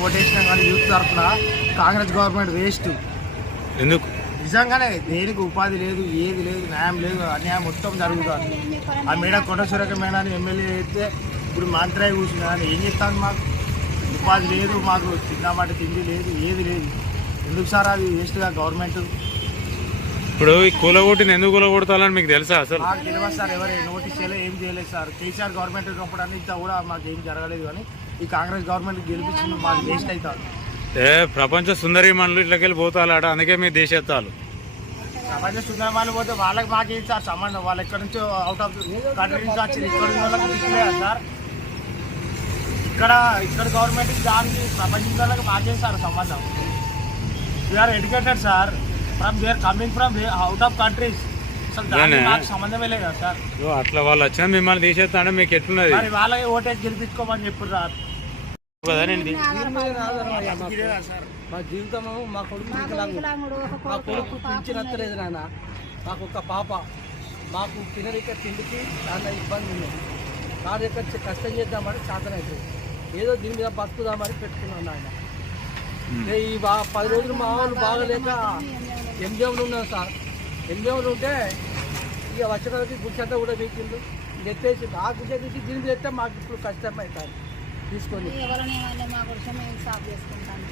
తరఫున Congress government waste. ఎందుకు? నిజంగానే దేనికి ఉపాధి లేదు ఏది లేదు న్యాయం లేదు అన్యాయం మొత్తం జరుగుతుంది. ఆ మేడం కొండసురక మేడాన్ని ఎమ్మెల్యే అయితే ఇప్పుడు మంత్రి అయి కూర్చున్నా కానీ ఏం చెప్తాను మాకు? ఉపాధి లేదు మాకు తిందామంటే తిండి లేదు ఏది లేదు. ఎందుకు సార్ అది వేస్ట్గా గవర్నమెంట్? ఇప్పుడు ఈ కూలగొట్టిన ఎందుకు కూలగొడతాలని మీకు తెలుసా అసలు? మాకు తెలియదు సార్ ఎవరు నోటీస్ చేయలేదు ఏం చేయలేదు సార్. కేసీఆర్ గవర్నమెంట్ ఉన్నప్పుడు అన్ని కూడా మాకు ఏం జరగలేదు కానీ ఈ కాంగ్రెస్ గవర్నమెంట్ గెలిపించింది మాకు వేస్ట్ అవుతారు ఏ ప్రపంచ సుందరి మనలు ఇట్లకెళ్ళి పోతాలాట అందుకే మీ దేశెత్తాలు ప్రపంచ సుందరమాలు పోతే వాళ్ళకి మాకేం సార్ సంబంధం వాళ్ళు ఎక్కడి నుంచో అవుట్ ఆఫ్ కంట్రీ నుంచి వచ్చి ఇక్కడ ఉన్న వాళ్ళకి దిక్కులేదా సార్? ఇక్కడ ఇక్కడ గవర్నమెంట్ దానికి ప్రపంచం వాళ్ళకి మాకేం సార్ సంబంధం. We are educated sir from we are coming from out of countries అసలు దానికి. మాకు సంబంధమే లేదు కదా సార్ అట్లా వాళ్ళు వచ్చినా మిమ్మల్ని తీసేస్తా అంటే మీకు ఎట్లున్నది? మరి వాళ్ళకి ఓటేసి గెలిపించుకోమని చెప్పారు సార్ కదా కదా మా జీవితము మా కొడుకు వికలాంగుడు. మా కొడుకు పింఛనత్తలేదు నాన్న. మాకు ఒక పాప. మాకు తినరిక తిండికి చాలా ఇబ్బంది ఉంది కారు ఎక్కడ కష్టం చేద్దామని సాధన అవుతుంది ఏదో దీని మీద బతుకుదామని పెట్టుకున్నాను నాయన ఈ బా పది రోజులు మా వాళ్ళు బాగలేక ఎంజిఎంలు ఉన్నాం సార్. ఎంజిఎంలు ఉంటే ఇక వచ్చడానికి గుడిసంతా కూడా వీకిండు ఎత్తేసి ఆ గుడ్డ తీసి దీని మీద ఎత్తే మాకు ఇప్పుడు కష్టం అవుతుంది తీసుకొని ఎవరైనా మా కోసం మేము సాఫ్ చేసుకుంటాను